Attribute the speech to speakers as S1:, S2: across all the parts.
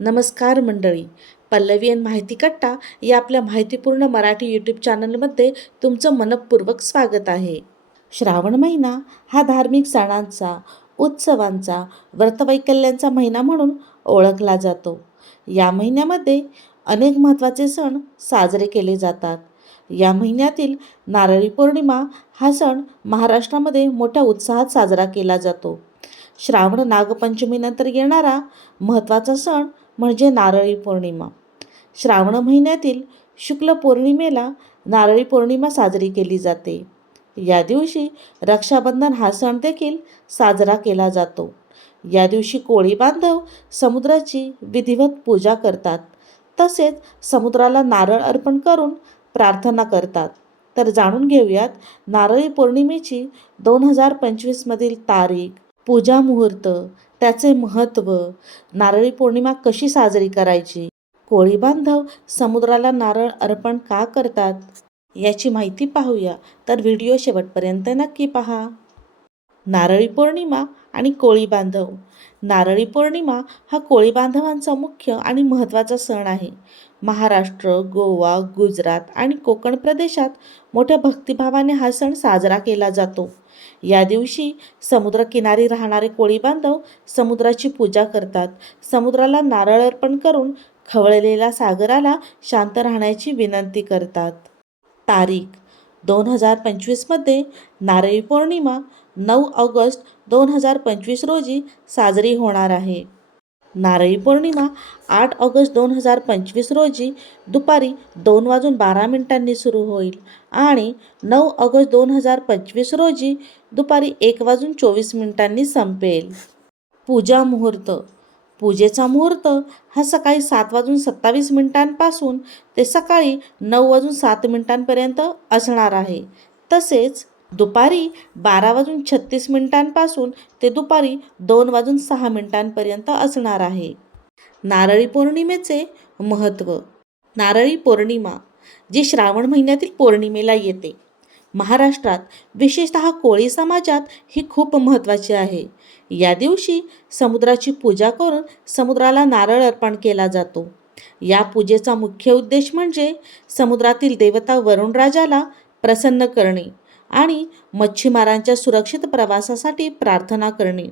S1: नमस्कार मंडळी. पल्लवी आणि माहिती कट्टा या आपल्या माहितीपूर्ण मराठी यूट्यूब चॅनलमध्ये तुमचं मनपूर्वक स्वागत आहे. श्रावण महिना हा धार्मिक सणांचा उत्सवांचा व्रतवैकल्यांचा महिना म्हणून ओळखला जातो. या महिन्यामध्ये अनेक महत्त्वाचे सण साजरे केले जातात. या महिन्यातील नारळी पौर्णिमा हा सण महाराष्ट्रामध्ये मोठ्या उत्साहात साजरा केला जातो. श्रावण नागपंचमीनंतर येणारा महत्त्वाचा सण म्हणजे नारळी पौर्णिमा. श्रावण महिन्यातील शुक्ल पौर्णिमेला नारळी पौर्णिमा साजरी केली जाते. या दिवशी रक्षाबंधन हा सण देखील साजरा केला जातो. या दिवशी कोळी बांधव समुद्राची विधिवत पूजा करतात. तसेच समुद्राला नारळ अर्पण करून प्रार्थना करतात. तर जाणून घेऊयात नारळी पौर्णिमेची दोन हजार पंचवीसमधील तारीख. पूजा मुहूर्त. त्याचे महत्त्व नारळी पौर्णिमा कशी साजरी करायची? कोळी बांधव समुद्राला नारळ अर्पण का करतात? याची माहिती पाहूया तर व्हिडिओ शेवटपर्यंत नक्की पहा. नारळी पौर्णिमा आणि कोळी बांधव. नारळी पौर्णिमा हा कोळी बांधवांचा मुख्य आणि महत्त्वाचा सण आहे. महाराष्ट्र गोवा गुजरात आणि कोकण प्रदेशात मोठ्या भक्तिभावाने हा सण साजरा केला जातो. या दिवशी समुद्रकिनारी राहणारे कोळी बांधव समुद्राची पूजा करतात. समुद्राला नारळ अर्पण करून खवळलेल्या सागराला शांत राहण्याची विनंती करतात. तारीख दोन हजार पंचवीसमध्ये नारळी पौर्णिमा नऊ ऑगस्ट दोन हजार पंचवीस रोजी साजरी होणार आहे. नारळी पौर्णिमा आठ ऑगस्ट दोन हजार पंचवीस रोजी दुपारी दोन वाजून बारा मिनिटांनी सुरू होईल आणि नऊ ऑगस्ट दोन हजार पंचवीस रोजी दुपारी एक वाजून चोवीस मिनिटांनी संपेल. पूजा मुहूर्त. पूजेचा मुहूर्त हा सकाळी सात वाजून सत्तावीस मिनिटांपासून ते सकाळी नऊ वाजून सात मिनिटांपर्यंत असणार आहे. तसेच दुपारी बारा वाजून छत्तीस मिनिटांपासून ते दुपारी दोन वाजून सहा मिनिटांपर्यंत असणार आहे. नारळी पौर्णिमेचे महत्त्व. नारळी पौर्णिमा जी श्रावण महिन्यातील पौर्णिमेला येते. महाराष्ट्रात विशेषतः कोळी समाजात ही खूप महत्त्वाची आहे. या दिवशी समुद्राची पूजा करून समुद्राला नारळ अर्पण केला जातो. या पूजेचा मुख्य उद्देश म्हणजे समुद्रातील देवता वरुणराजाला प्रसन्न करणे. आणि मच्छीमारांच्या सुरक्षित प्रवासासाठी प्रार्थना करणे.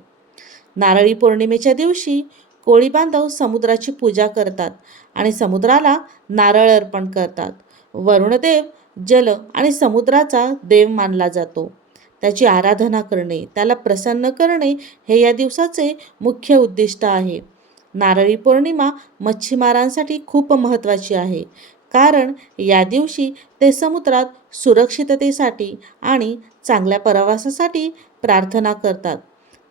S1: नारळी पौर्णिमेच्या दिवशी कोळी बांधव समुद्राची पूजा करतात आणि समुद्राला नारळ अर्पण करतात. वरुणदेव जल आणि समुद्राचा देव मानला जातो. त्याची आराधना करणे त्याला प्रसन्न करणे हे या दिवसाचे मुख्य उद्दिष्ट आहे. नारळी पौर्णिमा मच्छीमारांसाठी खूप महत्त्वाची आहे. कारण या दिवशी ते समुद्रात सुरक्षिततेसाठी आणि चांगल्या प्रवासासाठी प्रार्थना करतात.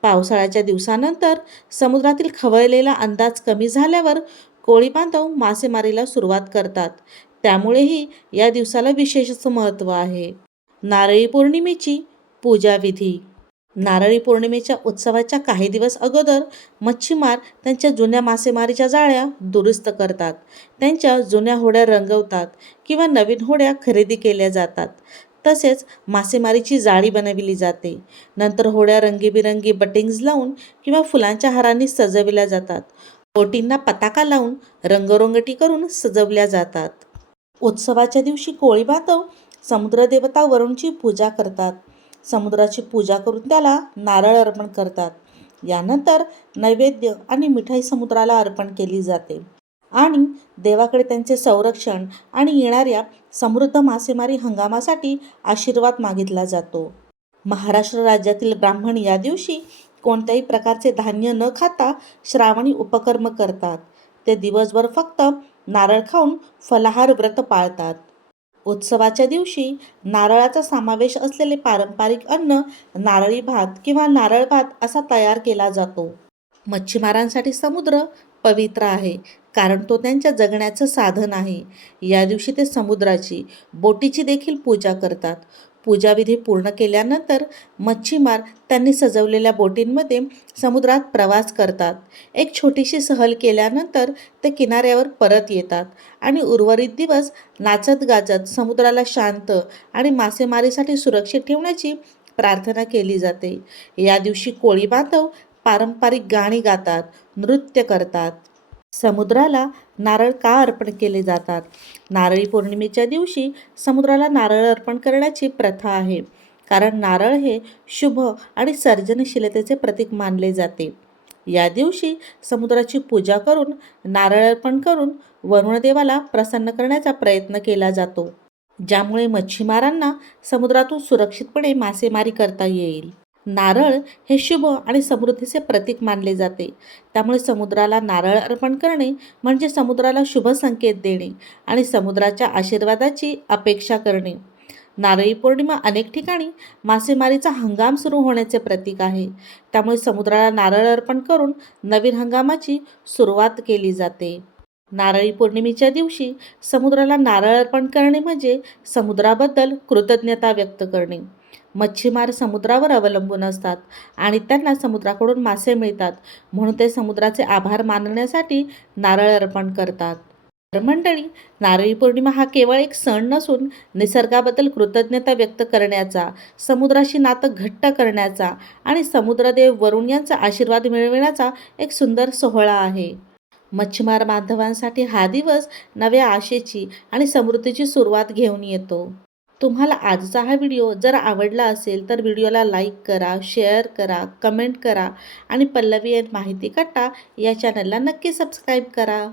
S1: पावसाळ्याच्या दिवसानंतर समुद्रातील खवळलेला अंदाज कमी झाल्यावर कोळी बांधव मासेमारीला सुरुवात करतात. त्यामुळेही या दिवसाला विशेषच महत्त्व आहे. नारळी पौर्णिमेची पूजाविधी नारळी पौर्णिमेच्या उत्सवाच्या काही दिवस अगोदर मच्छीमार त्यांच्या जुन्या मासेमारीच्या जाळ्या दुरुस्त करतात. त्यांच्या जुन्या होड्या रंगवतात किंवा नवीन होड्या खरेदी केल्या जातात. तसेच मासेमारीची जाळी बनविली जाते. नंतर होड्या रंगीबिरंगी बटिंग्ज लावून किंवा फुलांच्या हारांनी सजविल्या जातात. बोटींना पताका लावून रंगरंगटी करून सजवल्या जातात. उत्सवाच्या दिवशी कोळी बांधव समुद्रदेवता वरुणची पूजा करतात. समुद्राची पूजा करून त्याला नारळ अर्पण करतात. यानंतर नैवेद्य आणि मिठाई समुद्राला अर्पण केली जाते. आणि देवाकडे त्यांचे संरक्षण आणि येणाऱ्या समृद्ध मासेमारी हंगामासाठी आशीर्वाद मागितला जातो. महाराष्ट्र राज्यातील ब्राह्मण या दिवशी कोणत्याही प्रकारचे धान्य न खाता श्रावणी उपकर्म करतात. ते दिवसभर फक्त नारळ खाऊन फलाहार व्रत पाळतात. उत्सवाच्या दिवशी नारळाचा समावेश असलेले पारंपरिक अन्न नारळी भात किंवा नारळ भात असा तयार केला जातो. मच्छीमारांसाठी समुद्र पवित्र आहे कारण तो त्यांच्या जगण्याचं साधन आहे. या दिवशी ते समुद्राची बोटीची देखील पूजा करतात. पूजाविधी पूर्ण केल्यानंतर मच्छीमार त्यांनी सजवलेल्या बोटींमध्ये समुद्रात प्रवास करतात. एक छोटीशी सहल केल्यानंतर ते किनाऱ्यावर परत येतात आणि उर्वरित दिवस नाचत गाजत समुद्राला शांत आणि मासेमारीसाठी सुरक्षित ठेवण्याची प्रार्थना केली जाते. या दिवशी कोळी बांधव पारंपरिक गाणी गातात नृत्य करतात. समुद्राला नारळ का अर्पण केले जातात? नारळी पौर्णिमेच्या दिवशी समुद्राला नारळ अर्पण करण्याची प्रथा आहे. कारण नारळ हे शुभ आणि सर्जनशीलतेचे प्रतीक मानले जाते. या दिवशी समुद्राची पूजा करून नारळ अर्पण करून वरुणदेवाला प्रसन्न करण्याचा प्रयत्न केला जातो. ज्यामुळे मच्छीमारांना समुद्रातून सुरक्षितपणे मासेमारी करता येईल. नारळ हे शुभ आणि समृद्धीचे प्रतीक मानले जाते. त्यामुळे समुद्राला नारळ अर्पण करणे म्हणजे समुद्राला शुभ संकेत देणे आणि समुद्राच्या आशीर्वादाची अपेक्षा करणे. नारळी पौर्णिमा अनेक ठिकाणी मासेमारीचा हंगाम सुरू होण्याचे प्रतीक आहे. त्यामुळे समुद्राला नारळ अर्पण करून नवीन हंगामाची सुरुवात केली जाते. नारळी पौर्णिमेच्या दिवशी समुद्राला नारळ अर्पण करणे म्हणजे समुद्राबद्दल कृतज्ञता व्यक्त करणे. मच्छीमार समुद्रावर अवलंबून असतात आणि त्यांना समुद्राकडून मासे मिळतात. म्हणून ते समुद्राचे आभार मानण्यासाठी नारळ अर्पण करतात. तर मंडळी नारळी पौर्णिमा हा केवळ एक सण नसून निसर्गाबद्दल कृतज्ञता व्यक्त करण्याचा समुद्राशी नातं घट्ट करण्याचा आणि समुद्रदेव वरुण यांचा आशीर्वाद मिळविण्याचा एक सुंदर सोहळा आहे. मच्छीमार बांधवांसाठी हा दिवस नव्या आशेची आणि समृद्धीची सुरुवात घेऊन येतो. तुम्हाला आजचा हा व्हिडिओ जर आवडला असेल तर व्हिडिओला लाईक करा शेअर करा कमेंट करा आणि पल्लवी माहिती कट्टा या चॅनलला नक्की सबस्क्राईब करा.